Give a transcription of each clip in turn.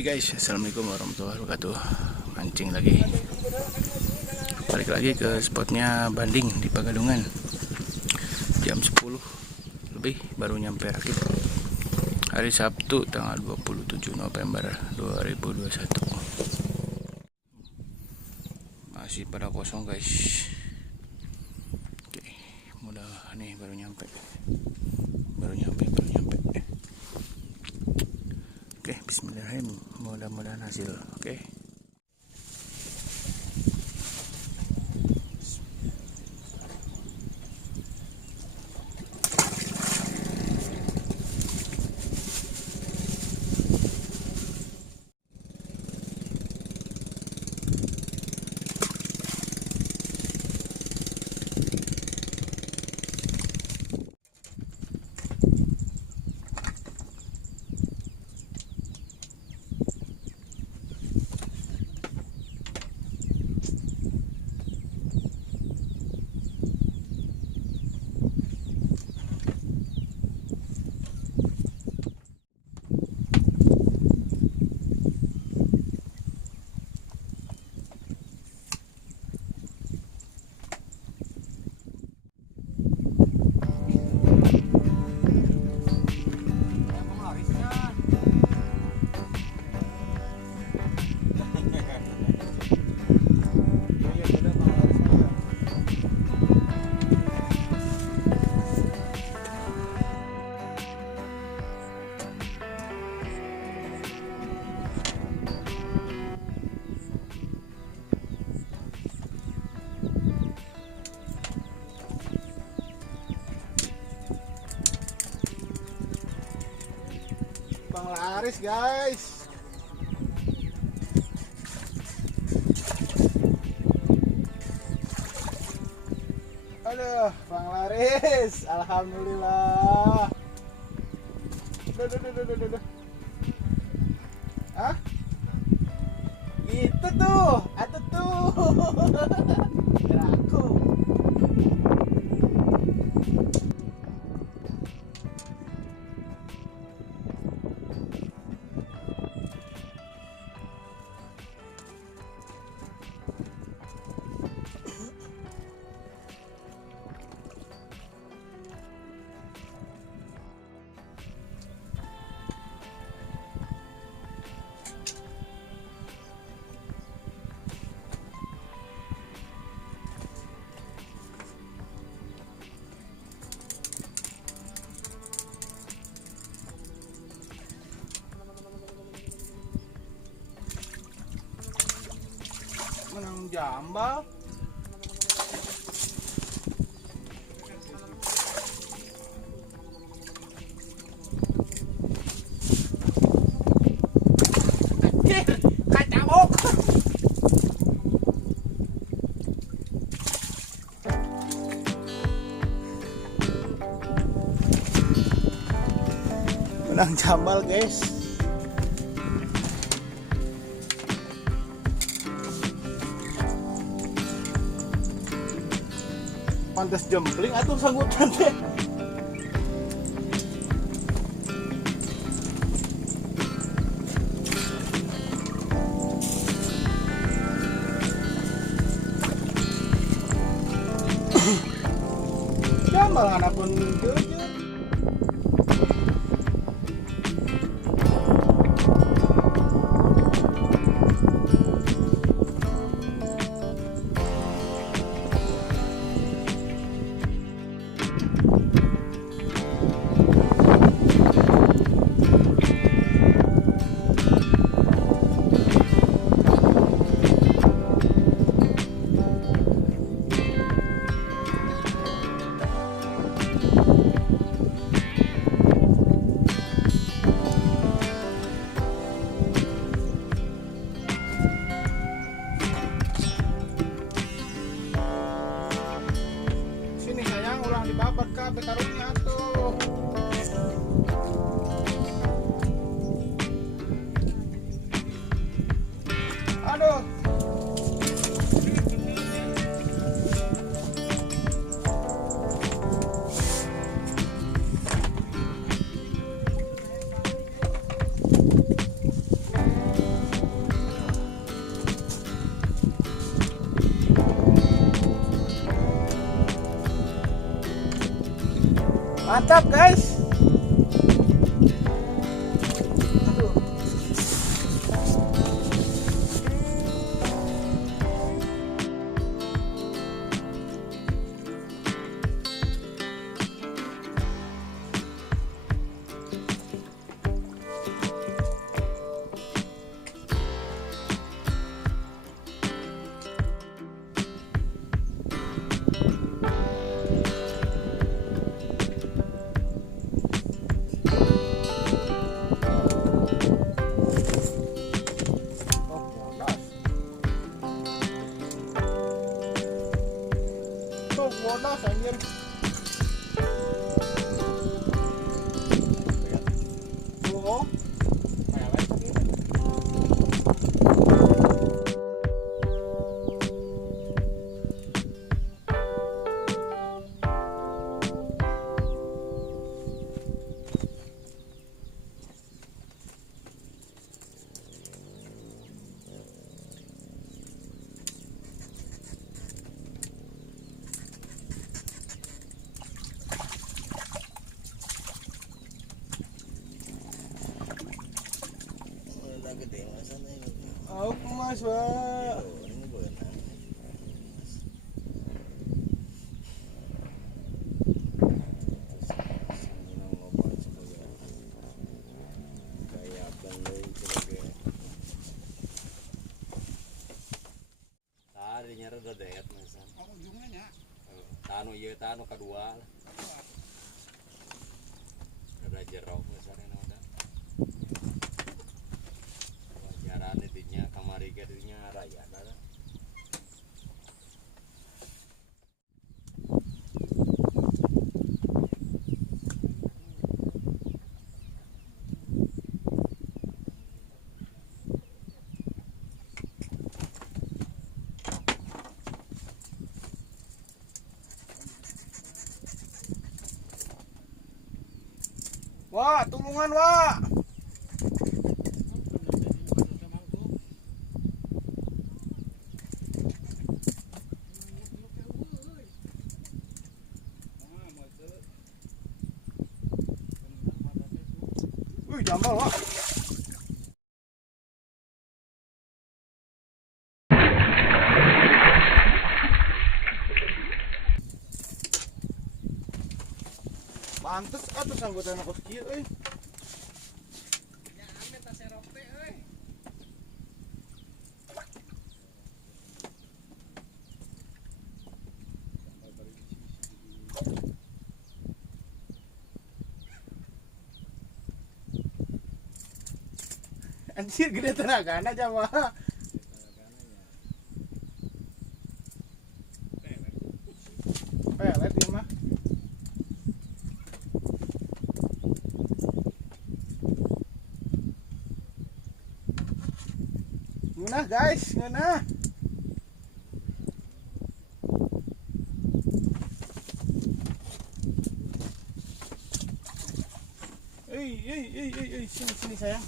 Oke guys, assalamualaikum warahmatullahi wabarakatuh. Mancing lagi, balik lagi ke spotnya banding di Pagadungan. Jam 10 lebih baru nyampe rakit. Hari Sabtu tanggal 27 November 2021. Masih pada kosong guys. Oke, mudah nih baru nyampe. Oke, bismillahirrahmanirrahim. Mudah-mudahan hasil. Oke. Bang laris guys. Aduh, bang laris, alhamdulillah. Duh. Hah? Gitu tuh, atuh tuh. Aku. Menang jambal. Anjir, kacamuk. Menang jambal guys. Pantes jempling atau sanggutan deh. Jambal anakun jujur. Dibabat kabeh karunya tuh. Aduh. Mantap guys. Bonas anjir. Oh. Oh, Mas, Pak. Tarinya rada deet mesan. Oh, ujungnya. Tanu ieu tanu kadua. Rada jerok mesan ada. Jarane dinya kamari ge dinya raya ada. Wah, tulungan, Wak. Wih, jambal, Wak. Pantes atuh sanggutan aku kieu euy. Anjir gede tenagana jamaah. Pelet ieu mah. Ngeunah guys, ngeunah. Sini sayang.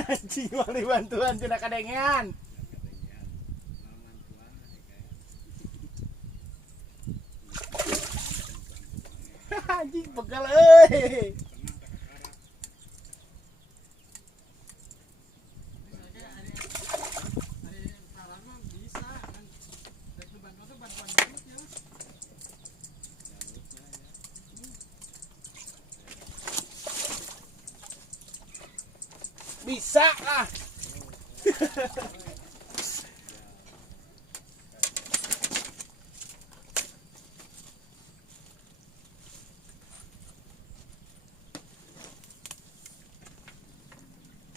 Anjing wali bantuan cenah kadengean. Anjing begal euy. Bisa ah.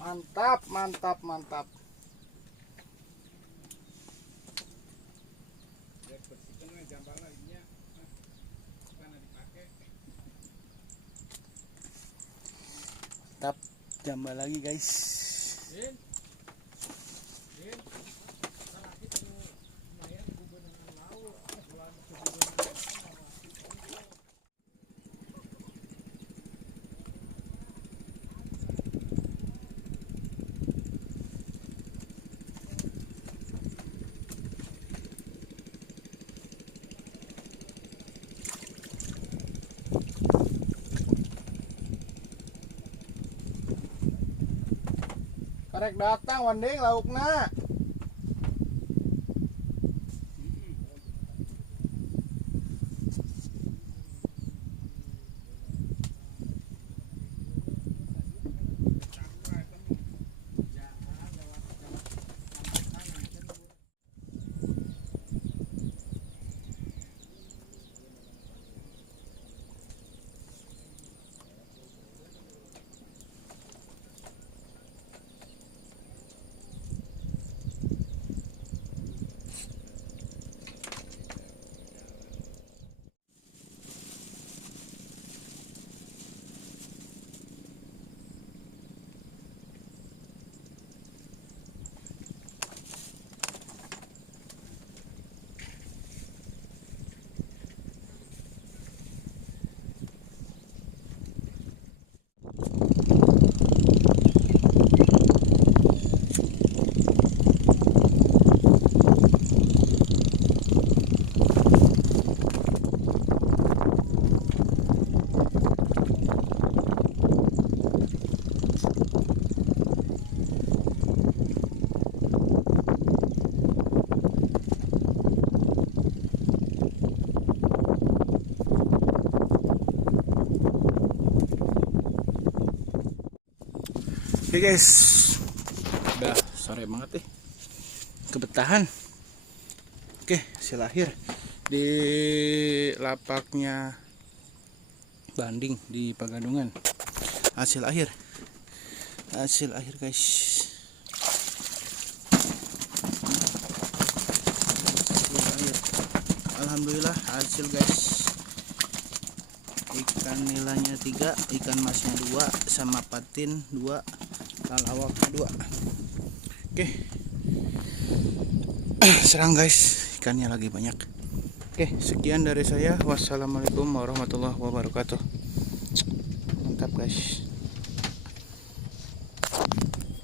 Mantap, mantap, mantap. Mantap, jambal lagi guys. Karek datang wandeng laukna. Oke guys, udah sore banget nih, kebetahan. Oke, hasil akhir di lapaknya Banding di Pagadungan. Hasil akhir guys. Alhamdulillah hasil guys. Ikan nilainya 3, ikan masnya 2, sama patin 2, lalawaknya 2. Oke. Serang guys, ikannya lagi banyak. Oke, sekian dari saya. Wassalamualaikum warahmatullahi wabarakatuh. Mantap guys.